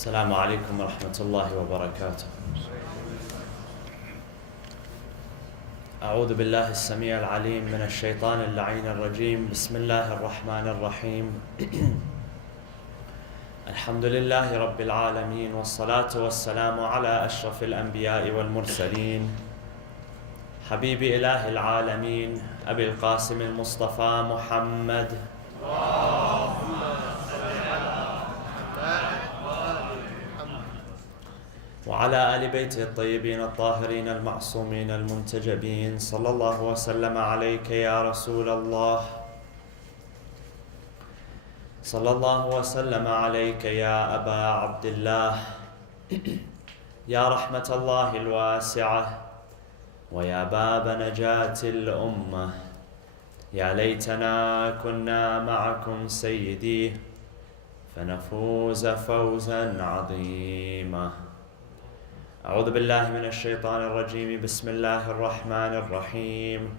السلام عليكم ورحمة الله وبركاته. أعوذ بالله السميع العليم من الشيطان اللعين الرجيم. بسم الله الرحمن الرحيم. الحمد لله رب العالمين، والصلاة والسلام على أشرف الأنبياء والمرسلين، حبيب إله العالمين أبي القاسم المصطفى محمد. وعلى آل بيته الطيبين الطاهرين المعصومين المنتجبين، صلى الله وسلم عليك يا رسول الله، صلى الله وسلم عليك يا أبا عبد الله، يا رحمة الله الواسعة ويا باب نجاة الأمة. يا ليتنا كنا معكم سيدي فنفوز فوزا عظيما. أعوذ بالله من الشيطان الرجيم. بسم الله الرحمن الرحيم.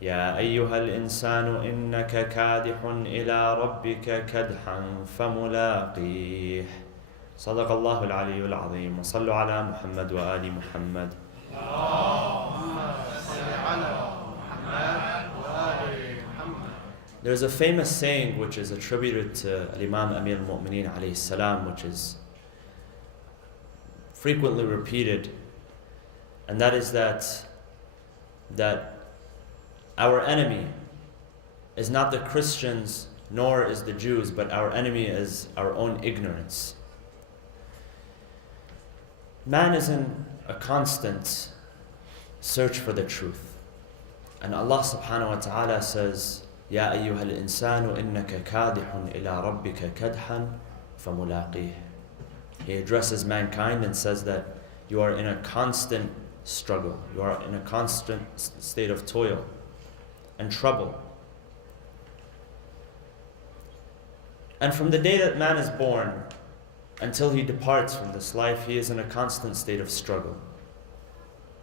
يا أيها الإنسان إنك كادح إلى ربك كدحا فملاقيه. صدق الله العلي العظيم. وصلوا على محمد وآل محمد. اللهم صل على محمد وآل محمد. There's a famous saying which is attributed to Imam Amir al-Mu'mineen alayhi salam, which is frequently repeated, and that is that our enemy is not the Christians nor is the Jews, but our enemy is our own ignorance. Man is in a constant search for the truth, and Allah subhanahu wa ta'ala says, Ya ayyuhal insanu innaka kadihun ila rabbika kadhan famulaqih. He addresses mankind and says that you are in a constant struggle. You are in a constant state of toil and trouble. And from the day that man is born until he departs from this life, he is in a constant state of struggle.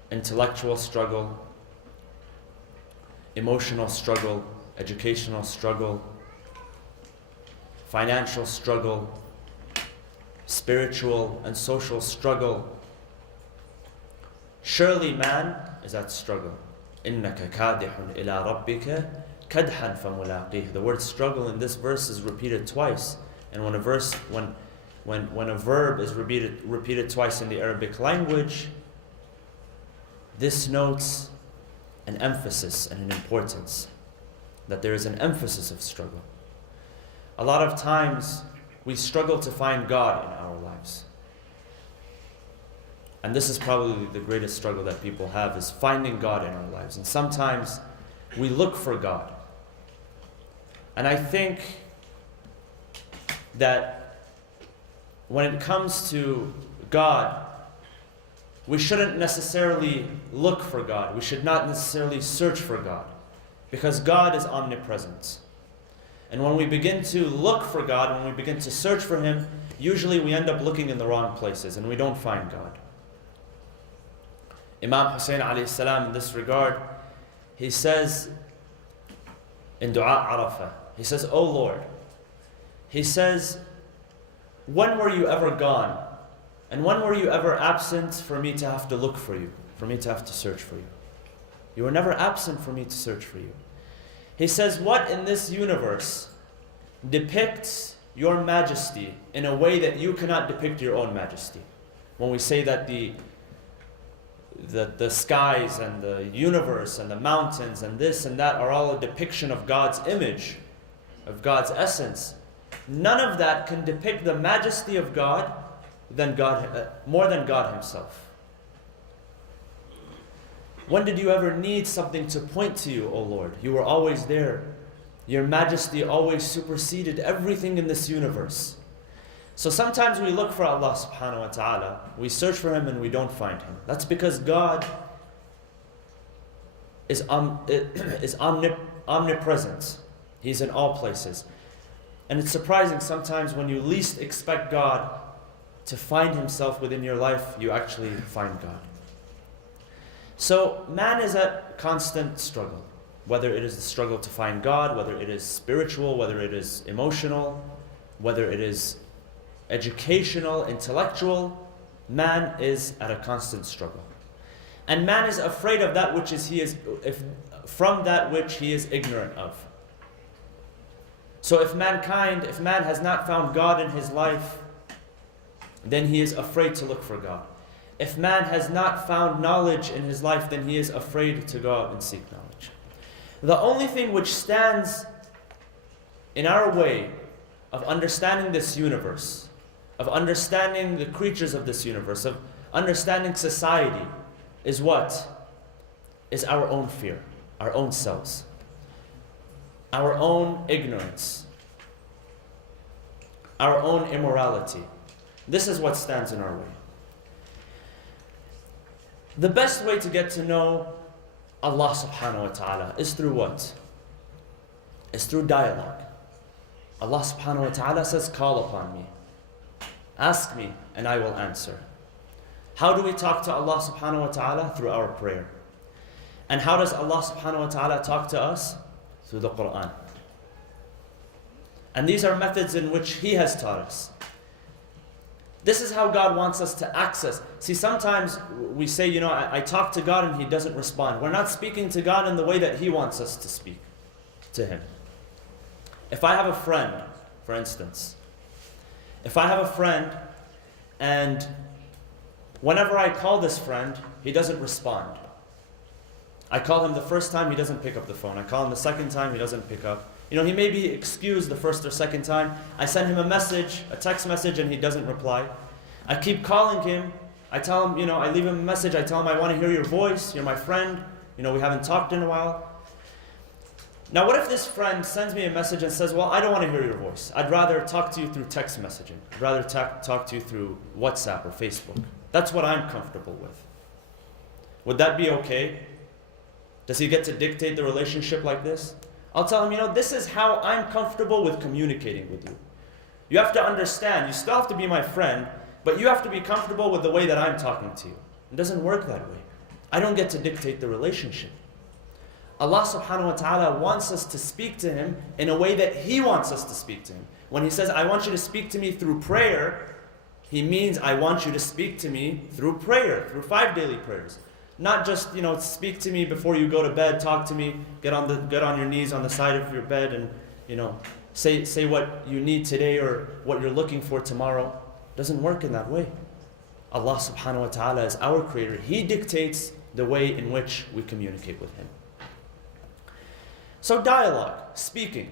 Intellectual struggle, emotional struggle, educational struggle, financial struggle, spiritual and social struggle. Surely man is at struggle. إِنَّكَ كَادِحٌ إِلَىٰ رَبِّكَ كَدْحًا فَمُلَاقِيهِ. The word struggle in this verse is repeated twice. And when a verb is repeated twice in the Arabic language, this notes an emphasis and an importance, that there is an emphasis of struggle. A lot of times we struggle to find God in our lives. And this is probably the greatest struggle that people have, is finding God in our lives. And sometimes we look for God. And I think that when it comes to God, we shouldn't necessarily look for God. We should not necessarily search for God, because God is omnipresent. And when we begin to look for God, when we begin to search for Him, usually we end up looking in the wrong places and we don't find God. Imam Hussein alayhi salam, in this regard, he says in Dua Arafah, he says, O Lord, he says, when were you ever gone? And when were you ever absent for me to have to look for you, for me to have to search for you? You were never absent for me to search for you. He says, what in this universe depicts your majesty in a way that you cannot depict your own majesty? When we say that the skies and the universe and the mountains and this and that are all a depiction of God's image, of God's essence, none of that can depict the majesty of God more than God Himself. When did you ever need something to point to you, O Lord? You were always there. Your majesty always superseded everything in this universe. So sometimes we look for Allah subhanahu wa ta'ala, we search for Him and we don't find Him. That's because God is omnipresent. He's in all places. And it's surprising sometimes when you least expect God to find Himself within your life, you actually find God. So man is at constant struggle, whether it is the struggle to find God, whether it is spiritual, whether it is emotional, whether it is educational, intellectual, man is at a constant struggle. And man is afraid of that which from that which he is ignorant of. So if man has not found God in his life, then he is afraid to look for God. If man has not found knowledge in his life, then he is afraid to go out and seek knowledge. The only thing which stands in our way of understanding this universe, of understanding the creatures of this universe, of understanding society, is what? Is our own fear, our own selves, our own ignorance, our own immorality. This is what stands in our way. The best way to get to know Allah subhanahu wa ta'ala is through what? Is through dialogue. Allah subhanahu wa ta'ala says, call upon me. Ask me and I will answer. How do we talk to Allah subhanahu wa ta'ala? Through our prayer. And how does Allah subhanahu wa ta'ala talk to us? Through the Quran. And these are methods in which He has taught us. This is how God wants us to access. See, sometimes we say, I talk to God and He doesn't respond. We're not speaking to God in the way that He wants us to speak to Him. If I have a friend, for instance, and whenever I call this friend, he doesn't respond. I call him the first time, he doesn't pick up the phone. I call him the second time, he doesn't pick up. He may be excused the first or second time. I send him a text message, and he doesn't reply. I keep calling him. I tell him, I leave him a message. I tell him I want to hear your voice. You're my friend. We haven't talked in a while. Now, what if this friend sends me a message and says, well, I don't want to hear your voice. I'd rather talk to you through text messaging. I'd rather talk to you through WhatsApp or Facebook. That's what I'm comfortable with. Would that be okay? Does he get to dictate the relationship like this? I'll tell him, this is how I'm comfortable with communicating with you. You have to understand, you still have to be my friend, but you have to be comfortable with the way that I'm talking to you. It doesn't work that way. I don't get to dictate the relationship. Allah subhanahu wa ta'ala wants us to speak to Him in a way that He wants us to speak to Him. When He says, I want you to speak to me through prayer, He means I want you to speak to me through prayer, through 5 daily prayers. Not just, speak to me before you go to bed, talk to me, get on your knees on the side of your bed and, say what you need today or what you're looking for tomorrow. It doesn't work in that way. Allah subhanahu wa ta'ala is our creator. He dictates the way in which we communicate with Him. So dialogue, speaking.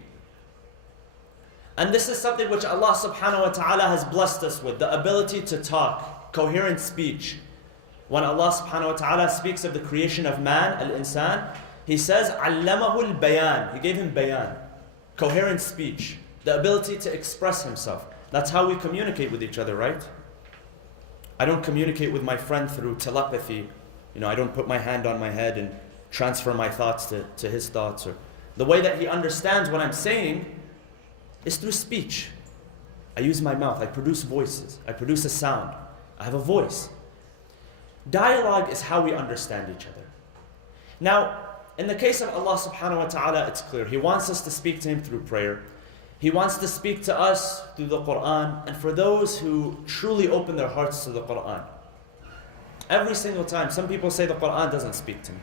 And this is something which Allah subhanahu wa ta'ala has blessed us with, the ability to talk, coherent speech. When Allah subhanahu wa ta'ala speaks of the creation of man, al-insan, He says, "Allamahu al-bayan." He gave him bayan, coherent speech, the ability to express himself. That's how we communicate with each other, right? I don't communicate with my friend through telepathy. I don't put my hand on my head and transfer my thoughts to his thoughts. Or the way that he understands what I'm saying is through speech. I use my mouth. I produce voices. I produce a sound. I have a voice. Dialogue is how we understand each other. Now, in the case of Allah subhanahu wa ta'ala, it's clear. He wants us to speak to Him through prayer. He wants to speak to us through the Quran. And for those who truly open their hearts to the Quran, every single time, some people say the Quran doesn't speak to me.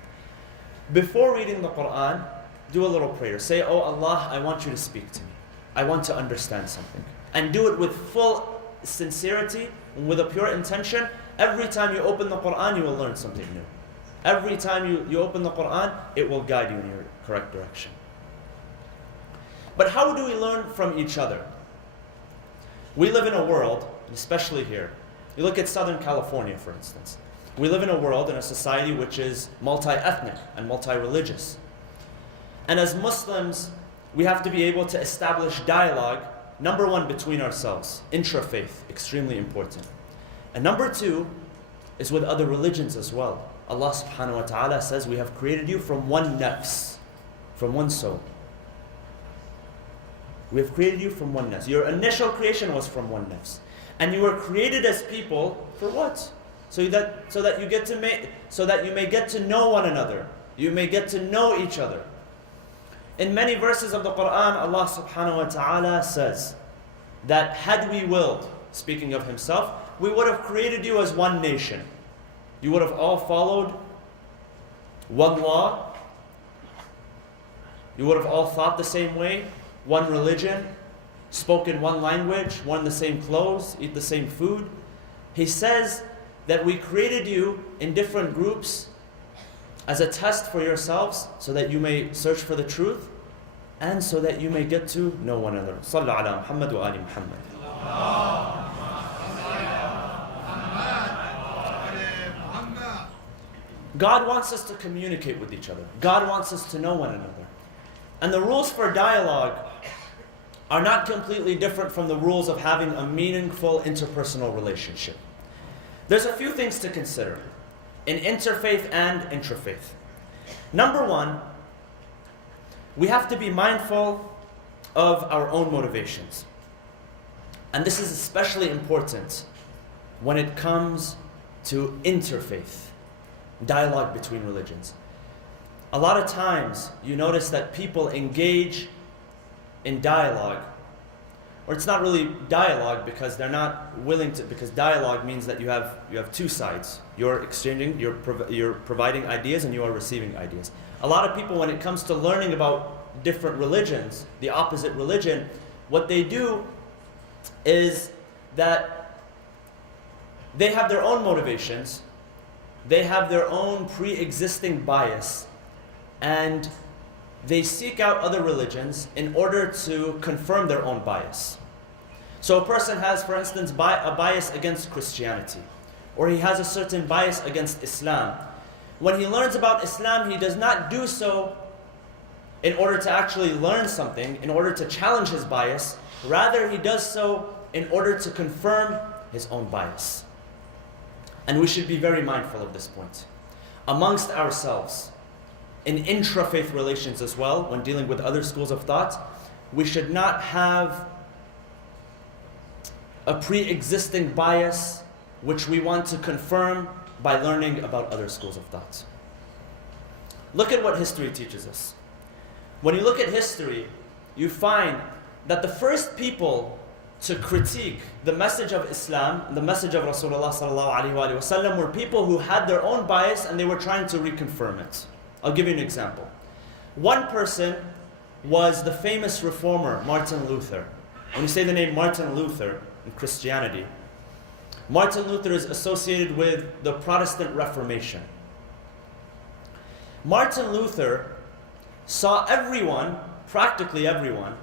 Before reading the Quran, do a little prayer. Say, oh Allah, I want you to speak to me. I want to understand something. And do it with full sincerity and with a pure intention. Every time you open the Quran, you will learn something new. Every time you open the Quran, it will guide you in your correct direction. But how do we learn from each other? We live in a world, especially here. You look at Southern California, for instance. We live in a world, in a society which is multi-ethnic and multi-religious. And as Muslims, we have to be able to establish dialogue, number one, between ourselves, intra-faith, extremely important. And number two is with other religions as well. Allah subhanahu wa ta'ala says, we have created you from one nafs, from one soul. We have created you from one nafs. Your initial creation was from one nafs. And you were created as people for what? So that you may get to know one another. You may get to know each other. In many verses of the Quran, Allah subhanahu wa ta'ala says that had we willed, speaking of himself, we would have created you as one nation. You would have all followed one law. You would have all thought the same way, one religion, spoken one language, worn the same clothes, eat the same food. He says that we created you in different groups as a test for yourselves so that you may search for the truth and so that you may get to know one another. Sallu ala Muhammad wa ali Muhammad. God wants us to communicate with each other. God wants us to know one another. And the rules for dialogue are not completely different from the rules of having a meaningful interpersonal relationship. There's a few things to consider in interfaith and intrafaith. Number one, we have to be mindful of our own motivations. And this is especially important when it comes to interfaith, dialogue between religions. A lot of times you notice that people engage in dialogue, or it's not really dialogue because they're not willing to, because dialogue means that you have two sides. You're exchanging, you're providing ideas and you are receiving ideas. A lot of people, when it comes to learning about different religions, the opposite religion, what they do is that they have their own motivations, they have their own pre-existing bias, and they seek out other religions in order to confirm their own bias. So a person has, for instance, a bias against Christianity, or he has a certain bias against Islam. When he learns about Islam, he does not do so in order to actually learn something, in order to challenge his bias. Rather, he does so in order to confirm his own bias. And we should be very mindful of this point. Amongst ourselves, in intrafaith relations as well, when dealing with other schools of thought, we should not have a pre-existing bias which we want to confirm by learning about other schools of thought. Look at what history teaches us. When you look at history, you find that the first people to critique the message of Islam, the message of Rasulullah sallallahu alaihi wasallam, were people who had their own bias and they were trying to reconfirm it. I'll give you an example. One person was the famous reformer, Martin Luther. When you say the name Martin Luther in Christianity, Martin Luther is associated with the Protestant Reformation. Martin Luther saw everyone, practically everyone,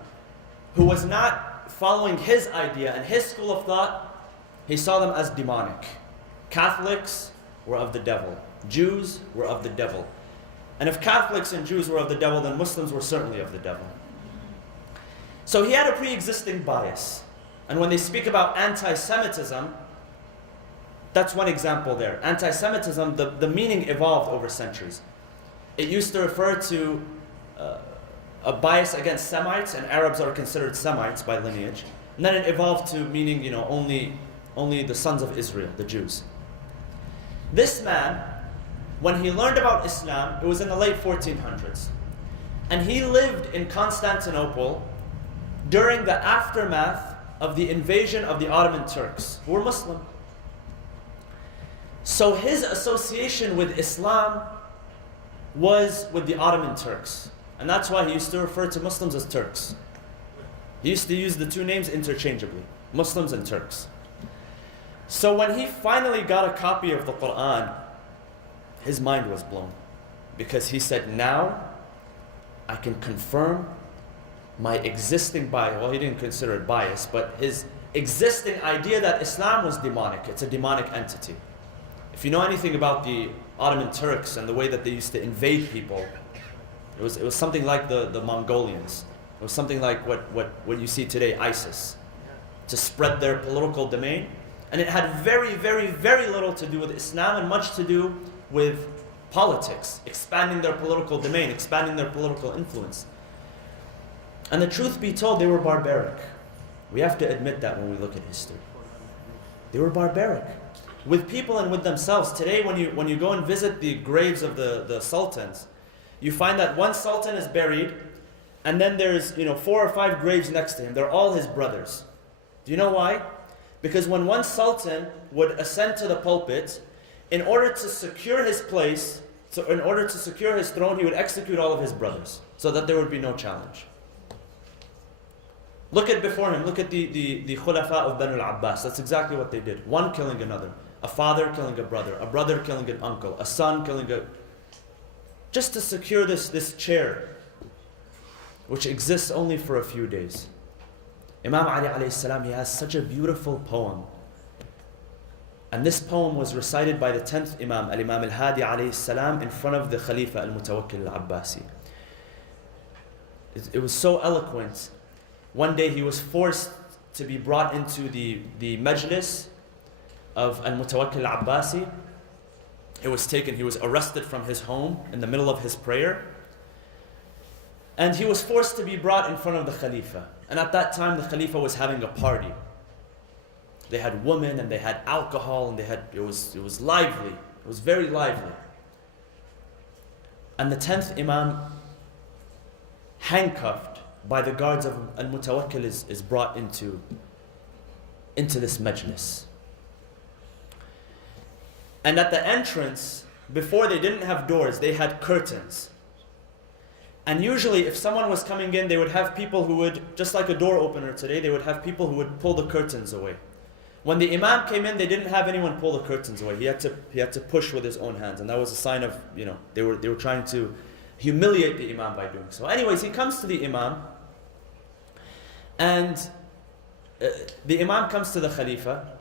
who was not following his idea and his school of thought, he saw them as demonic. Catholics were of the devil. Jews were of the devil. And if Catholics and Jews were of the devil, then Muslims were certainly of the devil. So he had a pre-existing bias. And when they speak about anti-Semitism, that's one example there. Anti-Semitism, the meaning evolved over centuries. It used to refer to a bias against Semites, and Arabs are considered Semites by lineage. And then it evolved to meaning, only the sons of Israel, the Jews. This man, when he learned about Islam, it was in the late 1400s. And he lived in Constantinople during the aftermath of the invasion of the Ottoman Turks, who were Muslim. So his association with Islam was with the Ottoman Turks. And that's why he used to refer to Muslims as Turks. He used to use the two names interchangeably, Muslims and Turks. So when he finally got a copy of the Quran, his mind was blown. Because he said, now I can confirm my existing bias. Well, he didn't consider it bias, but his existing idea that Islam was demonic. It's a demonic entity. If you know anything about the Ottoman Turks and the way that they used to invade people, it was something like the Mongolians. It was something like what you see today, ISIS, to spread their political domain. And it had very, very, very little to do with Islam and much to do with politics, expanding their political domain, expanding their political influence. And the truth be told, they were barbaric. We have to admit that when we look at history. They were barbaric. With people and with themselves. Today, when you go and visit the graves of the sultans, you find that one sultan is buried, and then there's 4 or 5 graves next to him. They're all his brothers. Do you know why? Because when one sultan would ascend to the pulpit, in order to secure his place, so in order to secure his throne, he would execute all of his brothers so that there would be no challenge. Look at before him, look at the khulafa of Banu al-Abbas. That's exactly what they did. One killing another. A father killing a brother killing an uncle, a son killing a... Just to secure this chair, which exists only for a few days. Imam Ali alayhi salam, he has such a beautiful poem. And this poem was recited by the 10th Imam, Al-Imam Al-Hadi alayhi salam, in front of the Khalifa Al-Mutawakkil Al-Abbasi. It was so eloquent. One day he was forced to be brought into the majlis of Al-Mutawakkil Al-Abbasi. He was arrested from his home in the middle of his prayer. And he was forced to be brought in front of the Khalifa. And at that time the Khalifa was having a party. They had women and they had alcohol and it was lively. It was very lively. And the 10th Imam, handcuffed by the guards of Al-Mutawakkil, is brought into this majlis. And at the entrance, before they didn't have doors, they had curtains. And usually if someone was coming in, they would have people who would, just like a door opener today, they would have people who would pull the curtains away. When the Imam came in, they didn't have anyone pull the curtains away. He had to push with his own hands. And that was a sign of, they were trying to humiliate the Imam by doing so. Anyways, he comes to the Imam, and the Imam comes to the Khalifa,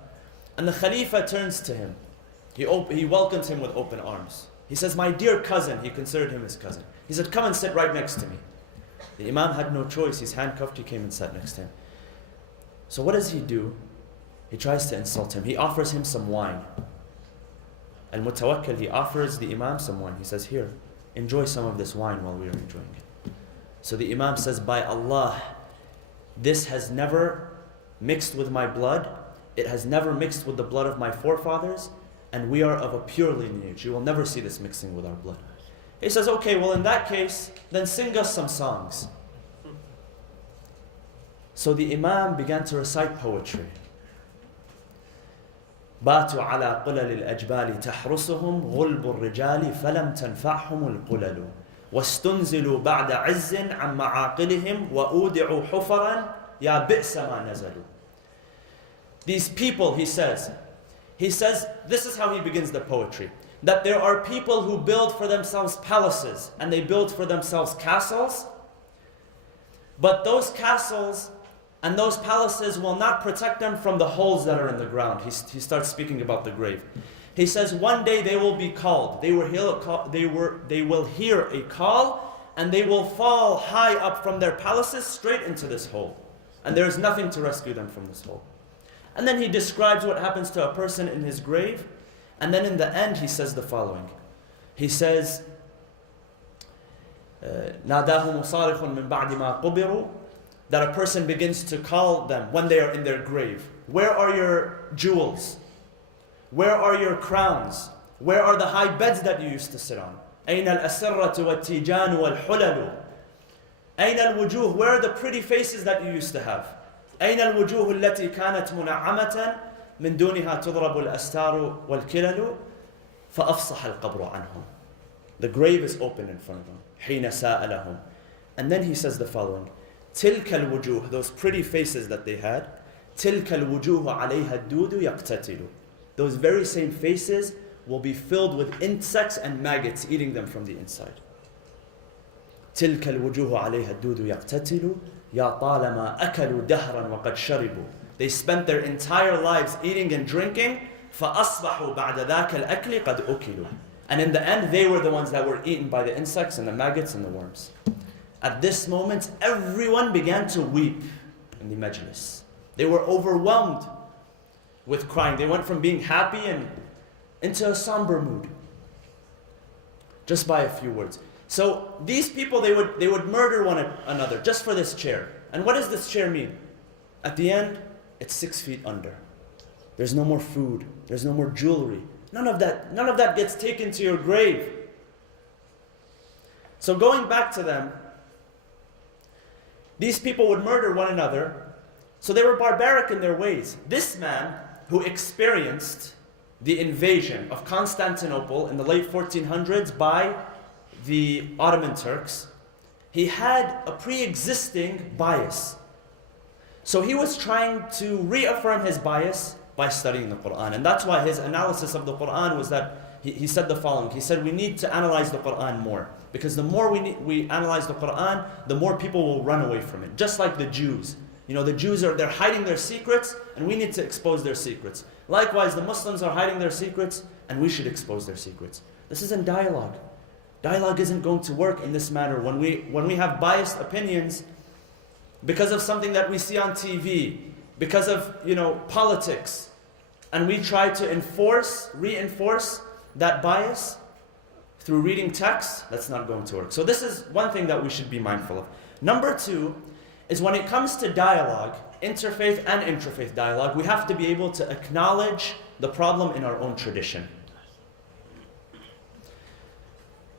and the Khalifa turns to him. He welcomes him with open arms. He says, "My dear cousin," he considered him his cousin. He said, "Come and sit right next to me." The Imam had no choice. He's handcuffed. He came and sat next to him. So what does he do? He tries to insult him. He offers him some wine. Al-Mutawakkil, he offers the Imam some wine. He says, "Here, enjoy some of this wine while we are enjoying it." So the Imam says, "By Allah, this has never mixed with my blood. It has never mixed with the blood of my forefathers. And we are of a pure lineage. You will never see this mixing with our blood." He says, "Okay, well in that case, then sing us some songs." So the Imam began to recite poetry. باتوا على قلل الأجبال تحرسهم غلب الرجال فلم تنفعهم القلل واستنزلوا بعد عز عن معاقلهم وأودعوا حفرا يا بئس ما نزلوا. These people, he says, this is how he begins the poetry, that there are people who build for themselves palaces and they build for themselves castles, but those castles and those palaces will not protect them from the holes that are in the ground. He starts speaking about the grave. He says one day they will be called. They will hear a call and they will fall high up from their palaces straight into this hole. And there is nothing to rescue them from this hole. And then he describes what happens to a person in his grave. And then in the end he says the following. He says, نَادَاهُمُ صَارِخٌ مِّن بَعْدِ مَا قُبِرُوا, that a person begins to call them when they are in their grave. Where are your jewels? Where are your crowns? Where are the high beds that you used to sit on? أَيْنَ الْأَسِرَّةُ وَالتِّيجَانُ وَالْحُلَلُ. أَيْنَ الْوُجُوهُ, where are the pretty faces that you used to have? أين الوجوه التي كانت منعمة من دونها تضرب الأستار والكلل فأفصح القبر عنهم. The grave is open in front of them. حين سألهم. And then he says the following. تلك الوجوه, those pretty faces that they had, تلك الوجوه عليها الدود يقتتل. Those very same faces will be filled with insects and maggots eating them from the inside. تلك الوجوه عليها الدود يقتتل يا طالما أكلوا دهرا وقد شربوا. They spent their entire lives eating and drinking. فأصبحوا بعد ذاك الأكل قد أكلوا. And in the end, they were the ones that were eaten by the insects and the maggots and the worms. At this moment, everyone began to weep in the majlis. They were overwhelmed with crying. They went from being happy and into a somber mood, just by a few words. So these people, they would murder one another just for this chair. And what does this chair mean? At the end, it's 6 feet under. There's no more food. There's no more jewelry. None of that gets taken to your grave. So going back to them, these people would murder one another So they were barbaric in their ways. This man who experienced the invasion of Constantinople in the late 1400s by the Ottoman Turks, he had a pre-existing bias. So he was trying to reaffirm his bias by studying the Quran. And that's why his analysis of the Quran was that he said the following. He said, we need to analyze the Quran more. Because the more we analyze the Quran, the more people will run away from it. Just like the Jews. You know, the Jews they're hiding their secrets, and we need to expose their secrets. Likewise, the Muslims are hiding their secrets, and we should expose their secrets. This isn't dialogue. Dialogue isn't going to work in this manner. When we have biased opinions because of something that we see on TV, because of, politics, and we try to reinforce that bias through reading text, that's not going to work. So this is one thing that we should be mindful of. Number two is when it comes to dialogue, interfaith and intrafaith dialogue, we have to be able to acknowledge the problem in our own tradition.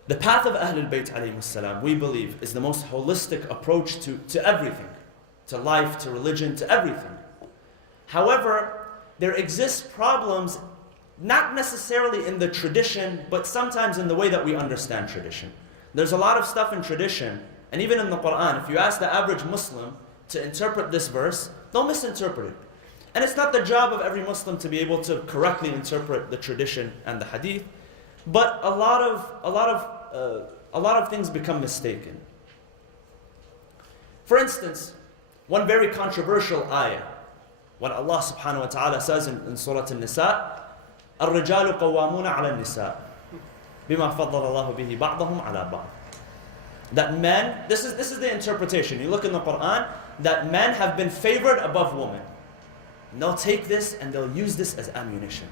The path of Ahlul Bayt alayhimus salam, we believe, is the most holistic approach to everything, to life, to religion, to everything. However, there exist problems not necessarily in the tradition, but sometimes in the way that we understand tradition. There's a lot of stuff in tradition, and even in the Quran, if you ask the average Muslim to interpret this verse, they'll misinterpret it. And it's not the job of every Muslim to be able to correctly interpret the tradition and the hadith, but a lot of things become mistaken. For instance, one very controversial ayah, when Allah subhanahu wa ta'ala says in Surah An-Nisa, الرجال قوامون على النساء بما فضل الله به بعضهم على بعض. That men, this is the interpretation. You look in the Quran, that men have been favored above women. And they'll take this and they'll use this as ammunition.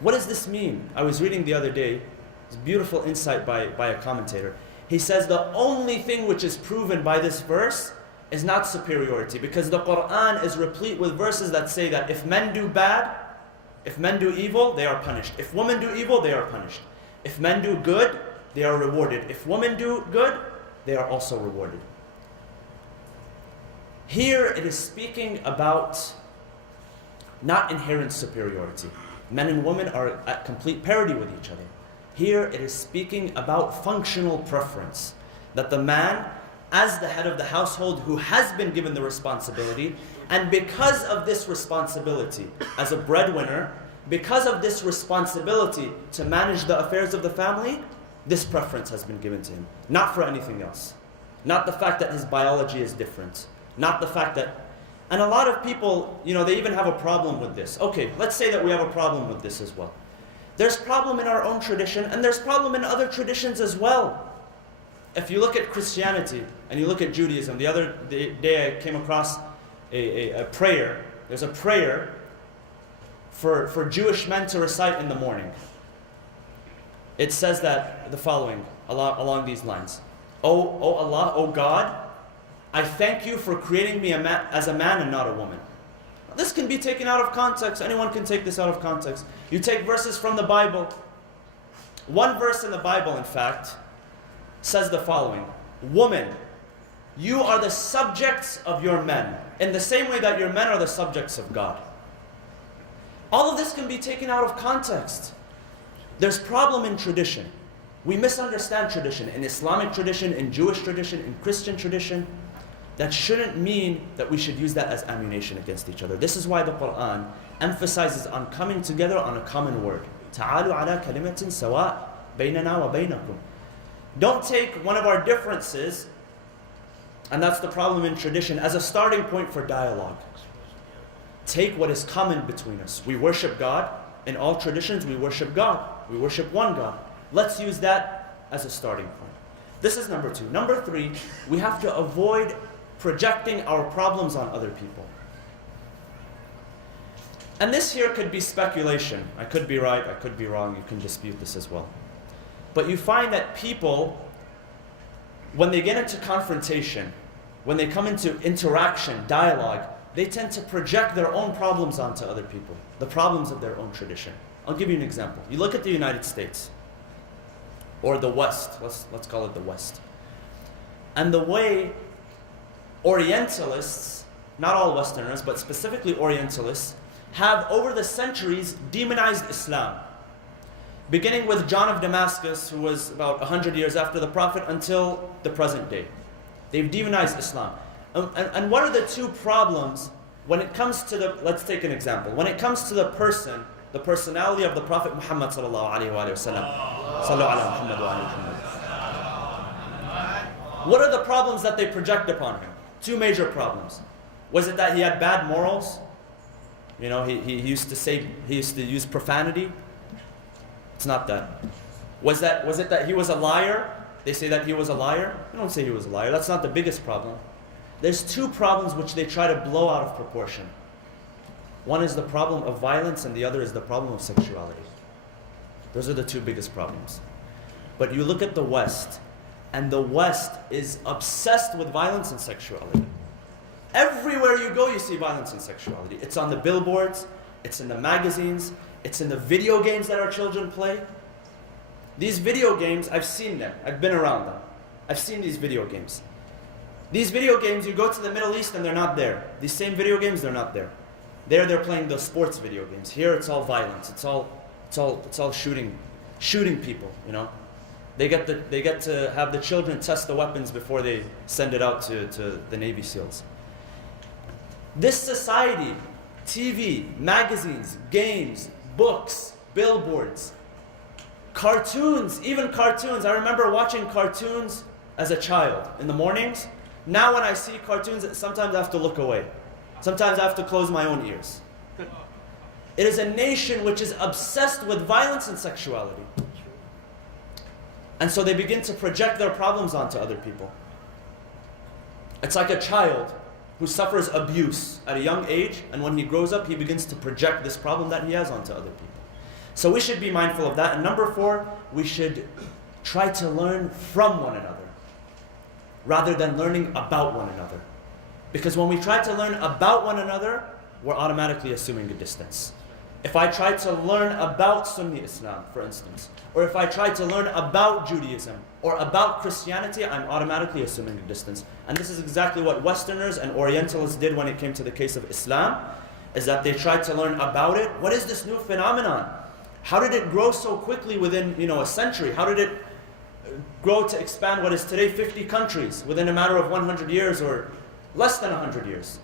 What does this mean? I was reading the other day, it's a beautiful insight by a commentator. He says the only thing which is proven by this verse is not superiority, because the Quran is replete with verses that say that if men do bad, if men do evil, they are punished. If women do evil, they are punished. If men do good, they are rewarded. If women do good, they are also rewarded. Here it is speaking about not inherent superiority. Men and women are at complete parity with each other. Here it is speaking about functional preference. That the man, as the head of the household who has been given the responsibility, and because of this responsibility as a breadwinner, because of this responsibility to manage the affairs of the family, this preference has been given to him. Not for anything else. Not the fact that his biology is different. Not the fact that... And a lot of people, they even have a problem with this. Okay, let's say that we have a problem with this as well. There's problem in our own tradition, and there's problem in other traditions as well. If you look at Christianity, and you look at Judaism, the other day I came across a prayer. There's a prayer for Jewish men to recite in the morning. It says that the following, along these lines. O Allah, O God, I thank you for creating me as a man and not a woman. Now, this can be taken out of context. Anyone can take this out of context. You take verses from the Bible. One verse in the Bible, in fact, says the following. Woman, you are the subjects of your men, in the same way that your men are the subjects of God. All of this can be taken out of context. There's problem in tradition. We misunderstand tradition. In Islamic tradition, in Jewish tradition, in Christian tradition. That shouldn't mean that we should use that as ammunition against each other. This is why the Quran emphasizes on coming together on a common word. تعالوا على كلمة سواء بيننا وبينكم. Don't take one of our differences, and that's the problem in tradition, as a starting point for dialogue. Take what is common between us. We worship God. In all traditions, we worship God. We worship one God. Let's use that as a starting point. This is number two. Number three, we have to avoid projecting our problems on other people. And this here could be speculation. I could be right, I could be wrong. You can dispute this as well. But you find that people, when they get into confrontation, when they come into interaction, dialogue, they tend to project their own problems onto other people, the problems of their own tradition. I'll give you an example. You look at the United States, or the West, let's call it the West. And the way Orientalists, not all Westerners, but specifically Orientalists, have over the centuries demonized Islam. Beginning with John of Damascus, who was about 100 years after the Prophet, until the present day. They've demonized Islam. And what are the two problems when it comes to the, let's take an example. When it comes to the personality of the Prophet Muhammad sallallahu alaihi wasallam. What are the problems that they project upon him? Two major problems. Was it that he had bad morals? You know, he used to use profanity? It's not that. Was it that he was a liar? They say that he was a liar. They don't say he was a liar. That's not the biggest problem. There's two problems which they try to blow out of proportion. One is the problem of violence and the other is the problem of sexuality. Those are the two biggest problems. But you look at the West, and the West is obsessed with violence and sexuality. Everywhere you go, you see violence and sexuality. It's on the billboards, it's in the magazines, it's in the video games that our children play. These video games, I've seen them. I've been around them. I've seen these video games. These video games, you go to the Middle East and they're not there. These same video games, they're not there. There they're playing those sports video games. Here it's all violence. It's all shooting people, you know. They get to have the children test the weapons before they send it out to the Navy SEALs. This society, TV, magazines, games, books, billboards, cartoons, even cartoons. I remember watching cartoons as a child in the mornings. Now when I see cartoons, sometimes I have to look away. Sometimes I have to close my own ears. It is a nation which is obsessed with violence and sexuality. And so they begin to project their problems onto other people. It's like a child who suffers abuse at a young age, and when he grows up, he begins to project this problem that he has onto other people. So we should be mindful of that. And number 4, we should try to learn from one another rather than learning about one another. Because when we try to learn about one another, we're automatically assuming a distance. If I try to learn about Sunni Islam, for instance, or if I try to learn about Judaism or about Christianity, I'm automatically assuming a distance. And this is exactly what Westerners and Orientalists did when it came to the case of Islam, is that they tried to learn about it. What is this new phenomenon? How did it grow so quickly within, a century? How did it grow to expand what is today 50 countries within a matter of 100 years or less than 100 years?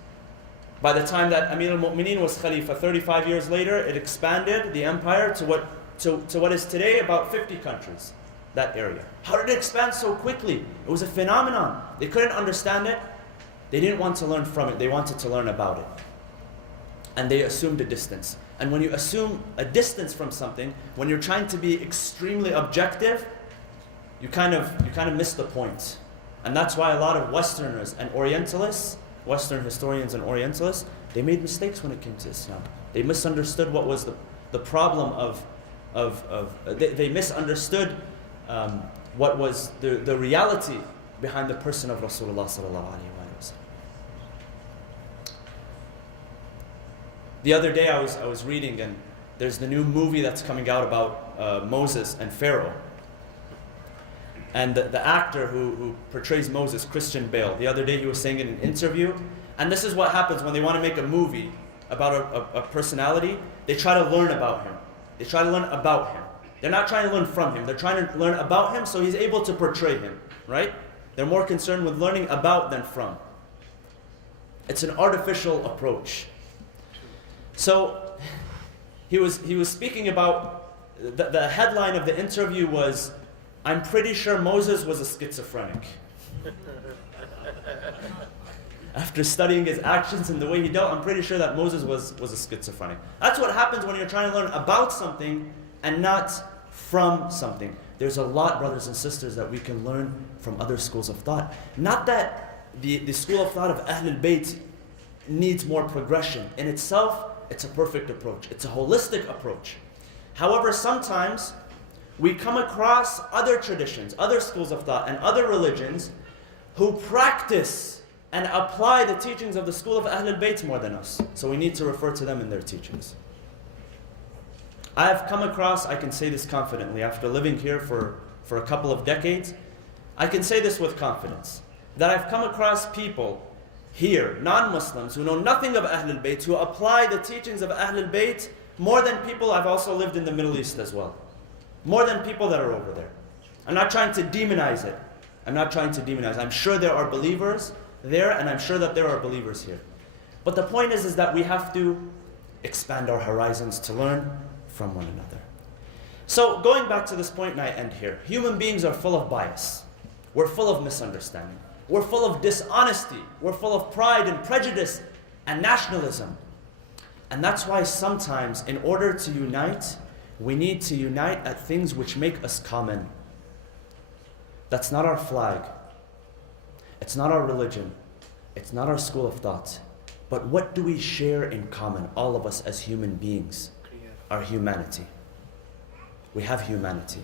By the time that Amir al-Mu'mineen was Khalifa, 35 years later, it expanded the empire to what is today about 50 countries, that area. How did it expand so quickly? It was a phenomenon. They couldn't understand it. They didn't want to learn from it. They wanted to learn about it. And they assumed a distance. And when you assume a distance from something, when you're trying to be extremely objective, you kind of miss the point. And that's why a lot of Westerners and Orientalists, Western historians and Orientalists, they made mistakes when it came to Islam. They misunderstood what was the problem they misunderstood what was the reality behind the person of Rasulullah sallallahu alaihi wasallam. The other day I was reading, and there's the new movie that's coming out about Moses and Pharaoh. And the actor who portrays Moses, Christian Bale, the other day he was saying in an interview, and this is what happens when they want to make a movie about a personality, they try to learn about him. They try to learn about him. They're not trying to learn from him. They're trying to learn about him so he's able to portray him, right? They're more concerned with learning about than from. It's an artificial approach. So he was speaking about, the headline of the interview was, "I'm pretty sure Moses was a schizophrenic." After studying his actions and the way he dealt, I'm pretty sure that Moses was a schizophrenic. That's what happens when you're trying to learn about something and not from something. There's a lot, brothers and sisters, that we can learn from other schools of thought. Not that the school of thought of Ahlul Bayt needs more progression. In itself, it's a perfect approach. It's a holistic approach. However, sometimes we come across other traditions, other schools of thought, and other religions who practice and apply the teachings of the school of Ahlul Bayt more than us. So we need to refer to them in their teachings. I have come across, I can say this confidently, after living here for a couple of decades, I can say this with confidence, that I've come across people here, non-Muslims who know nothing of Ahlul Bayt, who apply the teachings of Ahlul Bayt more than people. I've also lived in the Middle East as well. More than people that are over there. I'm not trying to demonize it. I'm sure there are believers there, and I'm sure that there are believers here. But the point is that we have to expand our horizons to learn from one another. So going back to this point, and I end here. Human beings are full of bias. We're full of misunderstanding. We're full of dishonesty. We're full of pride and prejudice and nationalism. And that's why sometimes, in order to unite, we need to unite at things which make us common. That's not our flag. It's not our religion. It's not our school of thought. But what do we share in common, all of us as human beings? Our humanity. We have humanity.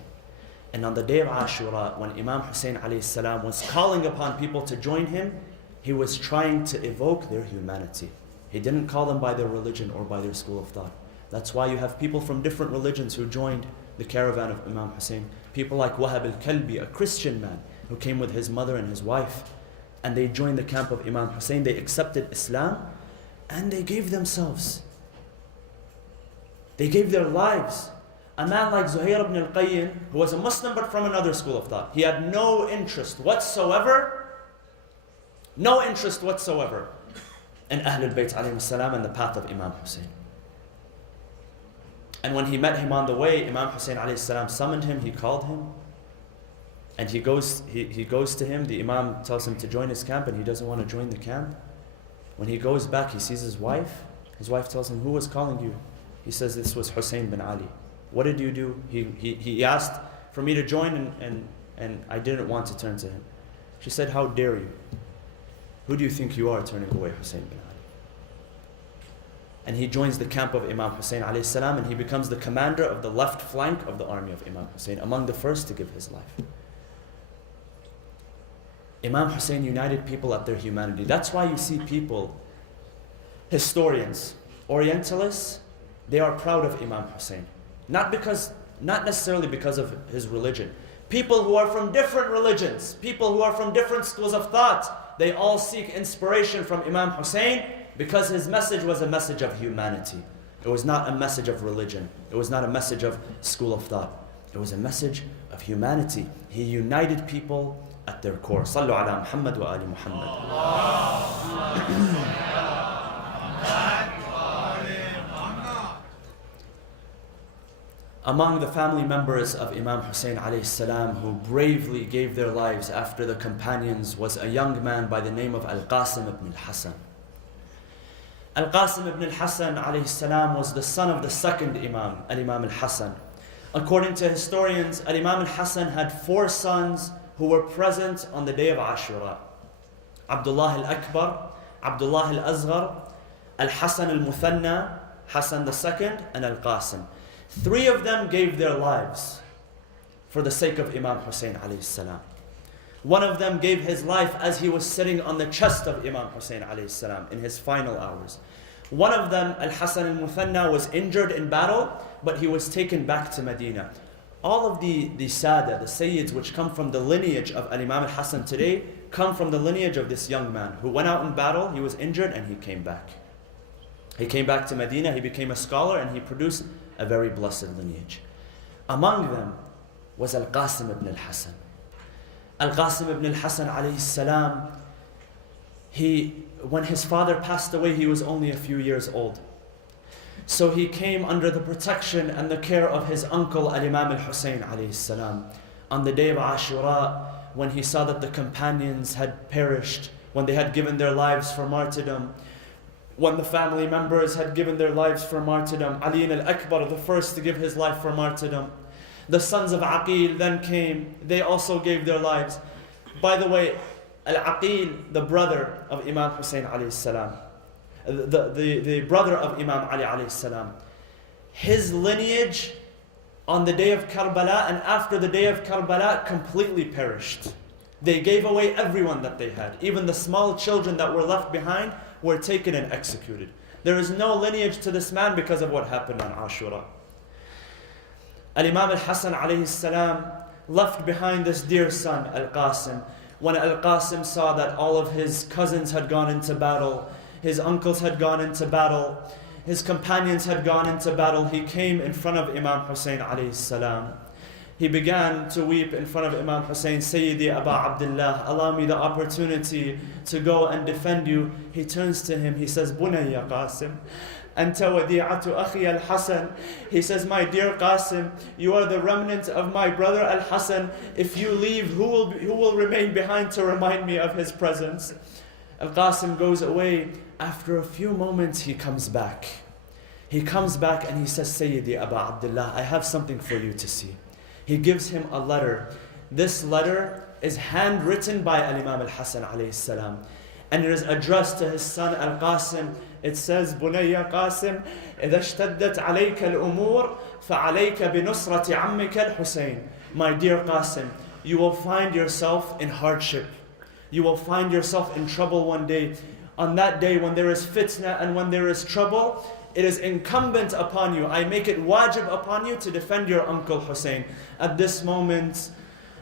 And on the day of Ashura, when Imam Hussein alayhi salam was calling upon people to join him, he was trying to evoke their humanity. He didn't call them by their religion or by their school of thought. That's why you have people from different religions who joined the caravan of Imam Hussein. People like Wahab al-Kalbi, a Christian man who came with his mother and his wife. And they joined the camp of Imam Hussein. They accepted Islam and they gave themselves. They gave their lives. A man like Zuhair ibn al-Qayyim, who was a Muslim but from another school of thought. He had no interest whatsoever in Ahlul Bayt alayhim salam and the path of Imam Hussein. And when he met him on the way, Imam Hussein alayhi salam summoned him, he called him, and he goes to him. The Imam tells him to join his camp, and he doesn't want to join the camp. When he goes back, he sees his wife. His wife tells him, "Who was calling you?" He says, "This was Hussein bin Ali." "What did you do?" He asked for me to join, and I didn't want to turn to him. She said, "How dare you? Who do you think you are turning away Hussein bin Ali?" And he joins the camp of Imam Hussein alayhi salam, and he becomes the commander of the left flank of the army of Imam Hussein, among the first to give his life. Imam Hussein united people at their humanity. That's why you see people, historians, Orientalists, they are proud of Imam Hussein. Not necessarily because of his religion. People who are from different religions, people who are from different schools of thought, they all seek inspiration from Imam Hussein because his message was a message of humanity. It was not a message of religion. It was not a message of school of thought. It was a message of humanity. He united people at their core. Sallu ala Muhammad wa ali Muhammad. Among the family members of Imam Hussein alayhi salam who bravely gave their lives after the companions was a young man by the name of Al-Qasim ibn al-Hasan. Al-Qasim ibn al-Hasan alayhi salam was the son of the second Imam, Al-Imam al-Hasan. According to historians, Al-Imam al-Hasan had 4 sons who were present on the day of Ashura. Abdullah al-Akbar, Abdullah al-Azghar, Al-Hasan al-Muthanna, Hasan the second, and Al-Qasim. 3 of them gave their lives for the sake of Imam Hussein alayhi salam. One of them gave his life as he was sitting on the chest of Imam Hussein alayhi salam in his final hours. One of them, Al-Hasan al-Muthanna, was injured in battle, but he was taken back to Medina. All of the Sada, the Sayyids, which come from the lineage of Al-Imam al-Hasan today, come from the lineage of this young man who went out in battle, he was injured, and he came back. He came back to Medina, he became a scholar, and he produced a very blessed lineage. Among them was Al-Qasim ibn al-Hasan. Al-Qasim ibn al-Hasan alayhi salam, when his father passed away, he was only a few years old. So he came under the protection and the care of his uncle Al-Imam al-Hussein alayhi salam. On the day of Ashura, when he saw that the companions had perished, when they had given their lives for martyrdom, when the family members had given their lives for martyrdom, Ali al-Akbar, the first to give his life for martyrdom. The sons of Aqil then came, they also gave their lives. By the way, Al-Aqil, the brother of Imam Hussein alayhi salam, the brother of Imam Ali alayhi salam, his lineage on the day of Karbala and after the day of Karbala completely perished. They gave away everyone that they had. Even the small children that were left behind were taken and executed. There is no lineage to this man because of what happened on Ashura. Al-Imam al-Hasan alayhi salam left behind this dear son, Al-Qasim, When Al-Qasim saw that all of his cousins had gone into battle, his uncles had gone into battle, his companions had gone into battle, he came in front of Imam Hussein alayhi salam. He began to weep in front of Imam Hussein. Sayyidi Aba Abdullah, allow me the opportunity to go and defend you. He turns to him, he says, Bunayya Qasim, Anta wadi'atu akhi al-Hasan. He says, my dear Qasim, you are the remnant of my brother al-Hasan. If you leave, who will remain behind to remind me of his presence? Al-Qasim goes away. After a few moments, he comes back. He comes back and he says, Sayyidi Aba Abdullah, I have something for you to see. He gives him a letter. This letter is handwritten by Al-Imam al-Hasan alayhi salam. And it is addressed to his son Al-Qasim. It says, Bunayya Qasim, إذا اشتدت عليك الأمور فعليك بنصرة عمك الحسين. My dear Qasim, you will find yourself in hardship. You will find yourself in trouble one day. On that day when there is fitna and when there is trouble, it is incumbent upon you, I make it wajib upon you to defend your uncle Hussein. At this moment,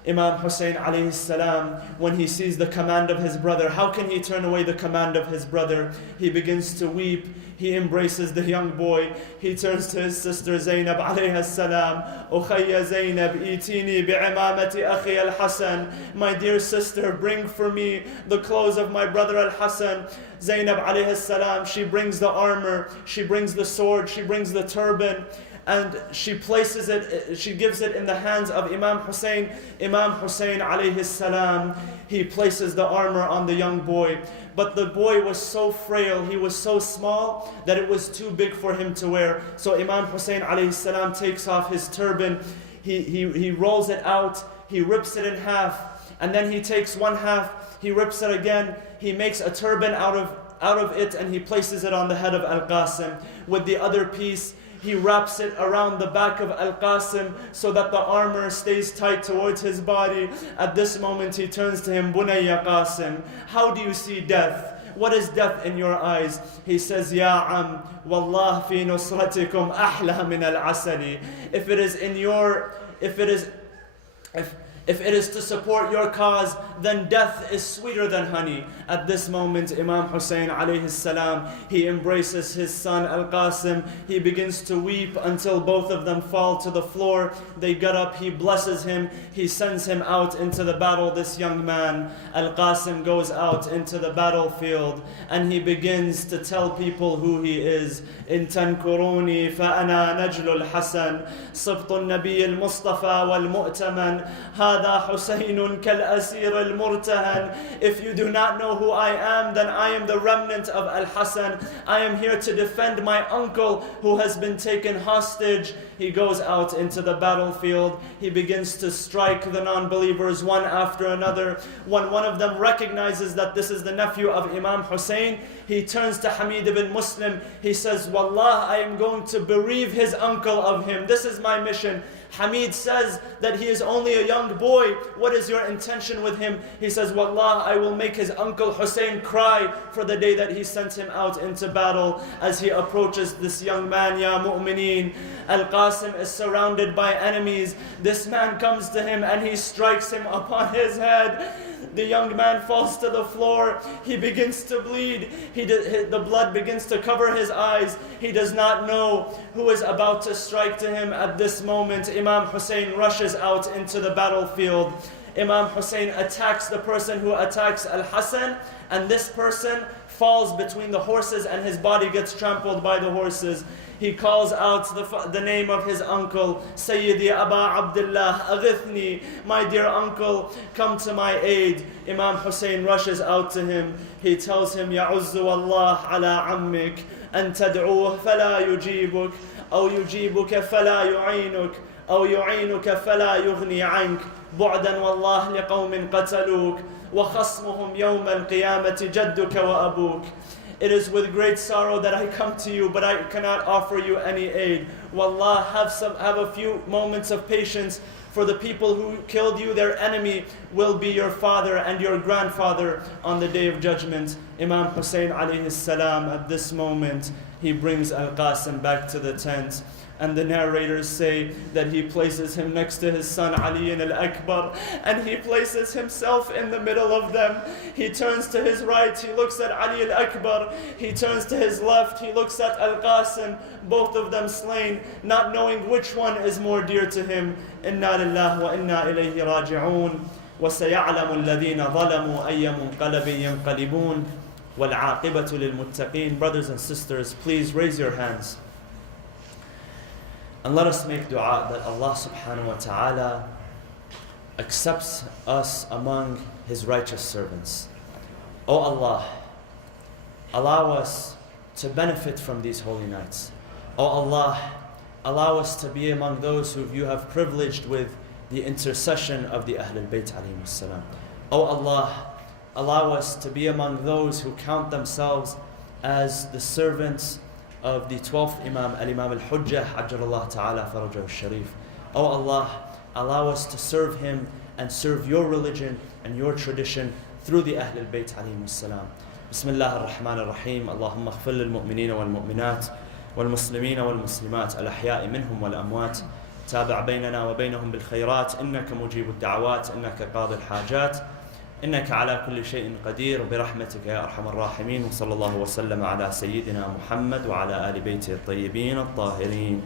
Imam Hussein alayhi salam, when he sees the command of his brother, how can he turn away the command of his brother? He begins to weep. He embraces the young boy. He turns to his sister Zainab alayhi salam. Ukhayya Zainab, itini bi'imamati akhi al-Hasan. My dear sister, bring for me the clothes of my brother al-Hasan. Zainab alayhi salam, she brings the armor, she brings the sword, she brings the turban, and she places it, she gives it in the hands of Imam Hussein. Imam Hussein alayhi salam, he places the armor on the young boy. But the boy was so frail, he was so small that it was too big for him to wear. So Imam Hussein alayhi salam takes off his turban, he rolls it out, he rips it in half, and then he takes one half, he rips it again, he makes a turban out of it, and he places it on the head of Al-Qasim. With the other piece, he wraps it around the back of Al-Qasim so that the armor stays tight towards his body. At this moment, he turns to him, Bunayya Qasim, how do you see death? What is death in your eyes? He says, Ya Am, Wallah fi nusratikum ahla min al-asali. If it is to support your cause, then death is sweeter than honey. At this moment, Imam Hussein alayhi salam, he embraces his son Al-Qasim. He begins to weep until both of them fall to the floor. They get up, he blesses him, he sends him out into the battle. This young man, Al-Qasim, goes out into the battlefield and he begins to tell people who he is. In tankuruni fa'ana najlu al-Hasan, sabtu al-Nabi al-Mustafa wal-Mu'taman, هذا حسين كالأسير المرتهن. If you do not know who I am, then I am the remnant of Al-Hasan. I am here to defend my uncle who has been taken hostage. He goes out into the battlefield. He begins to strike the non-believers one after another. When one of them recognizes that this is the nephew of Imam Hussein, he turns to Hamid ibn Muslim. He says, Wallah, I am going to bereave his uncle of him. This is my mission. Hamid says that he is only a young boy. What is your intention with him? He says, Wallah, I will make his uncle Hussein cry for the day that he sent him out into battle. As he approaches this young man, Ya Mu'mineen, Al-Qasim is surrounded by enemies. This man comes to him and he strikes him upon his head. The young man falls to the floor. He begins to bleed. The blood begins to cover his eyes. He does not know who is about to strike to him. At this moment, Imam Hussein rushes out into the battlefield. Imam Hussein attacks the person who attacks Al-Hasan, and this person falls between the horses and his body gets trampled by the horses. He calls out the name of his uncle, Sayyidi Aba Abdullah, Aghithni, my dear uncle, come to my aid. Imam Hussein rushes out to him. He tells him, Ya'uzzu Allah ala ammik, an tad'uh fala yujibuk, aw yujibuk fala yu'inuk, aw yu'inuka fala yughni ank, bu'dan wallah liqawmin qataluk, wa khasmuhum yawm al-qiyamati jadduka wa abuk. It is with great sorrow that I come to you, but I cannot offer you any aid. Wallah, have a few moments of patience, For the people who killed you, their enemy will be your father and your grandfather on the Day of Judgment. Imam Hussein alayhi salam, at this moment, he brings Al-Qasim back to the tent. And the narrators say that he places him next to his son Ali al-Akbar, and he places himself in the middle of them. He turns to his right, he looks at Ali al-Akbar. He turns to his left, he looks at Al-Qasim, both of them slain, not knowing which one is more dear to him. Inna lillahi wa inna ilayhi raji'un. وَسَيَعْلَمُ الَّذِينَ ظَلَمُوا أَيَّ مُنْقَلَبٍ يَنْقَلِبُونَ وَالْعَاقِبَةُ لِلْمُتَّقِينَ. Brothers and sisters, please raise your hands. And let us make dua that Allah subhanahu wa ta'ala accepts us among His righteous servants. O Allah, allow us to benefit from these holy nights. O Allah, allow us to be among those who you have privileged with the intercession of the Ahlul Bayt alayhim salam. O Allah, allow us to be among those who count themselves as the servants of the 12th Imam, Al-Imam Al-Hujjah, Ajjalallahu Ta'ala Farajahu Sharif. Oh Allah, allow us to serve him and serve your religion and your tradition through the Ahlul Bayt alayhim salam. Bismillah ar-Rahman ar-Rahim. Allahumma aghfir lil-mu'minina wal-mu'minat wal-muslimina wal-muslimat al-ahya'i minhum wal-amwat. تابع بيننا وبينهم بالخيرات إنك مجيب الدعوات إنك قاضي الحاجات إنك على كل شيء قدير برحمتك يا أرحم الراحمين. وصلى الله وسلم على سيدنا محمد وعلى آل بيته الطيبين الطاهرين.